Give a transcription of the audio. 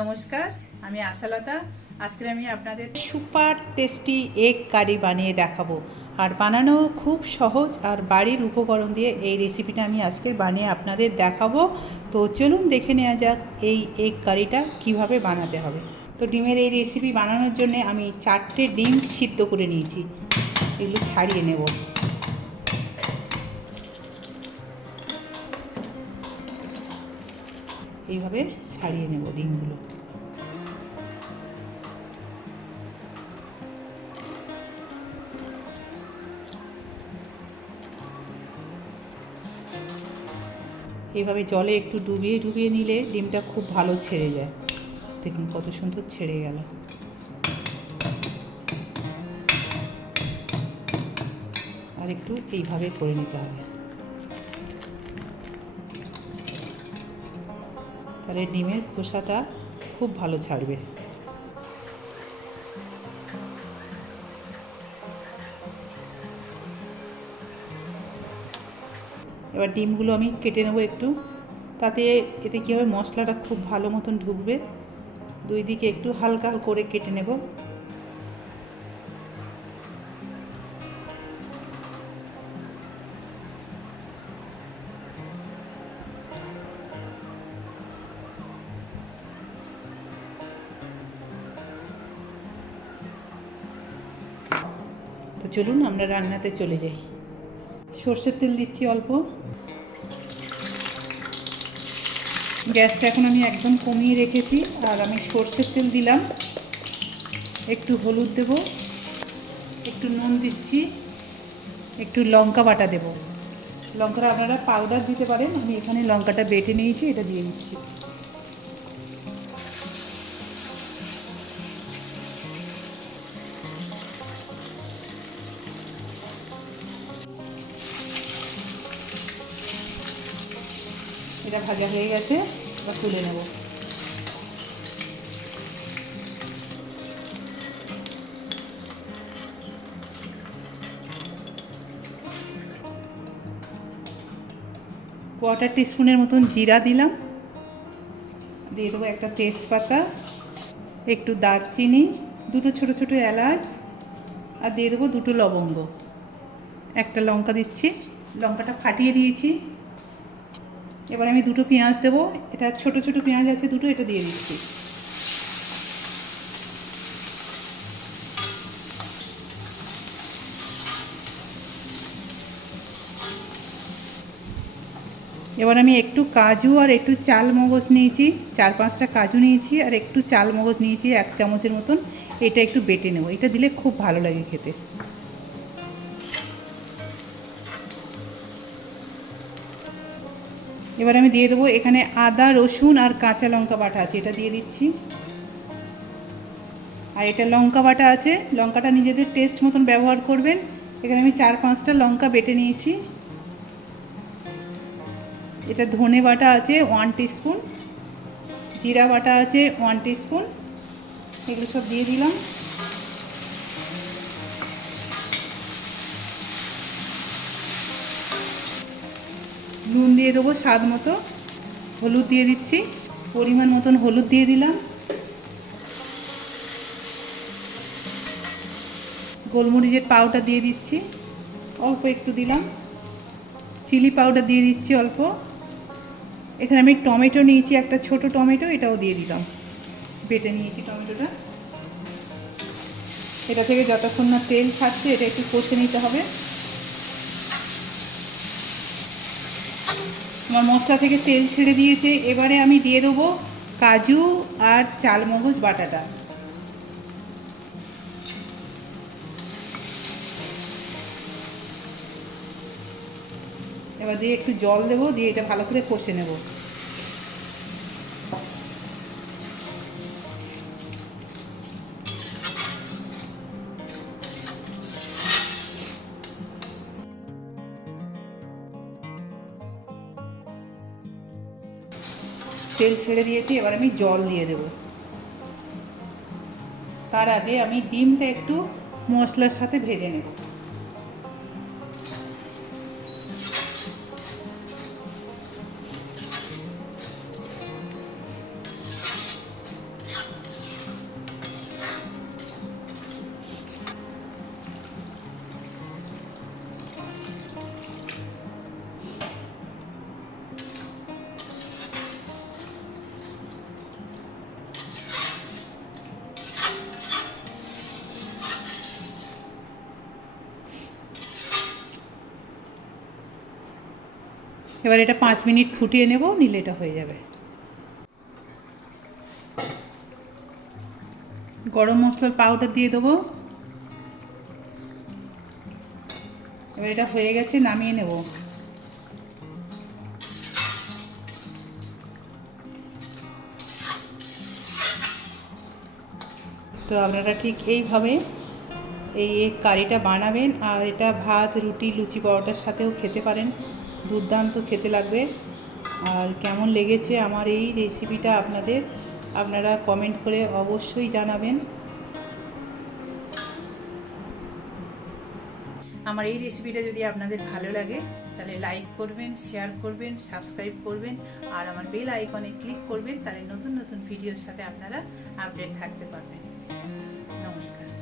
নমস্কার, আমি আশালতা। আজকে আমি আপনাদের সুপার টেস্টি এগ কারি বানিয়ে দেখাবো। আর বানানো খুব সহজ, আর বাড়ির উপকরণ দিয়ে এই রেসিপিটা আমি আজকে বানিয়ে আপনাদের দেখাবো। তো চলুন দেখে নেওয়া যাক এই এগ কারিটা কিভাবে বানাতে হবে। তো ডিমের এই রেসিপি বানানোর জন্য আমি 4টে ডিম সিদ্ধ করে নিয়েছি। এগুলো ছাড়িয়ে নেব। এইভাবে ছাড়িয়ে নেব ডিমগুলো। এইভাবে জলে একটু ডুবিয়ে ডুবিয়ে নিলে ডিমটা খুব ভালো ছেড়ে যায়। দেখুন কত সুন্দর ছেড়ে গেল। আর একটু এইভাবে করে নিতে হবে, তাহলে ডিমের খোসাটা খুব ভালো ছাড়বে। এবার ডিমগুলো আমি কেটে নেবো একটু, তাতে এতে কী হবে, মশলাটা খুব ভালো মতন ঢুকবে। দুই দিকে একটু হালকা করে কেটে নেব। তো চলুন আমরা রান্নাতে চলে যাই। সর্ষের তেল দিচ্ছি অল্প। গ্যাসটা এখন আমি একদম কমিয়ে রেখেছি, আর আমি সর্ষের তেল দিলাম। একটু হলুদ দেব, একটু নুন দিচ্ছি, একটু লঙ্কা বাটা দেব। লঙ্কাটা আপনারা পাউডার দিতে পারেন, আমি এখানে লঙ্কাটা বেটে নিয়েছি, এটা দিয়ে দিচ্ছি। এটা ভাজা হয়ে গেছে, এবার তুলে নেব। কোয়ার্টার টিস্পুনের মতন জিরা দিলাম, দিয়ে দেবো একটা তেজপাতা, একটু দারচিনি, দুটো ছোটো ছোটো এলাচ, আর দিয়ে দেবো দুটো লবঙ্গ, একটা লঙ্কা দিচ্ছি, লঙ্কাটা ফাটিয়ে দিয়েছি। এবার আমি দুটো পেঁয়াজ দেবো, এটা ছোটো ছোটো পেঁয়াজ আছে দুটো, এটা দিয়ে দিচ্ছি। এবার আমি একটু কাজু আর একটু চাল মগজ নিয়েছি, 4-5টা কাজু নিয়েছি, আর একটু চাল মগজ নিয়েছি 1 চামচের মতন। এটা একটু বেটে নেব, এটা দিলে খুব ভালো লাগে খেতে। এবার আমি দিয়ে দেবো এখানে আদা রসুন আর কাঁচা লঙ্কা বাটা আছে, এটা দিয়ে দিচ্ছি। আর এটা লঙ্কা বাটা আছে, লঙ্কাটা নিজেদের টেস্ট মতন ব্যবহার করবেন। এখানে আমি 4-5টা লঙ্কা বেটে নিয়েছি। এটা ধনে বাটা আছে 1 টিস্পুন, জিরা বাটা আছে 1 টিস্পুন, এগুলো সব দিয়ে দিলাম। নুন দিয়ে দেবো স্বাদ মতো, হলুদ দিয়ে দিচ্ছি, পরিমাণ মতন হলুদ দিয়ে দিলাম, গোলমরিচের পাউডার দিয়ে দিচ্ছি, অল্প একটু দিলাম, চিলি পাউডার দিয়ে দিচ্ছি অল্প। এখানে আমি টমেটো নিয়েছি, একটা ছোট টমেটো, এটাও দিয়ে দিলাম, বেটে নিয়েছি টমেটোটা। এটা থেকে যতক্ষণ না তেল ছাড়ছে এটা একটু কষে নিতে হবে। আমার মশলা থেকে তেল ছেড়ে দিয়েছে, এবারে আমি দিয়ে দেবো কাজু আর চালমগজ বাটাটা। এবার দিয়ে একটু জল দেবো, দিয়ে এটা ভালো করে কষে নেব। তেল ছেড়ে দিয়েছি, এবার আমি জল দিয়ে দেব। তার আগে আমি ডিমটা একটু মশলার সাথে ভেজে নেব। এবার এটা 5 মিনিট ফুটিয়ে নেব, নিলে এটা হয়ে যাবে। গরম মশলার পাউডার দিয়ে দেবো। এবার এটা হয়ে গেছে, নামিয়ে নেব। তো আপনারা ঠিক এইভাবে এই কারিটা বানাবেন, আর এটা ভাত, রুটি, লুচি, পরোটার সাথেও খেতে পারেন। দুর্দান্ত খেতে লাগবে। আর কেমন লেগেছে আমার এই রেসিপিটা আপনারা কমেন্ট করে অবশ্যই জানাবেন। আমার এই রেসিপিটা যদি আপনাদের ভালো লাগে তাহলে লাইক করবেন, শেয়ার করবেন, সাবস্ক্রাইব করবেন, আর আমার বেল আইকনে ক্লিক করবেন। তাহলে নতুন নতুন ভিডিওর সাথে আপনারা আপডেট থাকতে পারবেন। নমস্কার।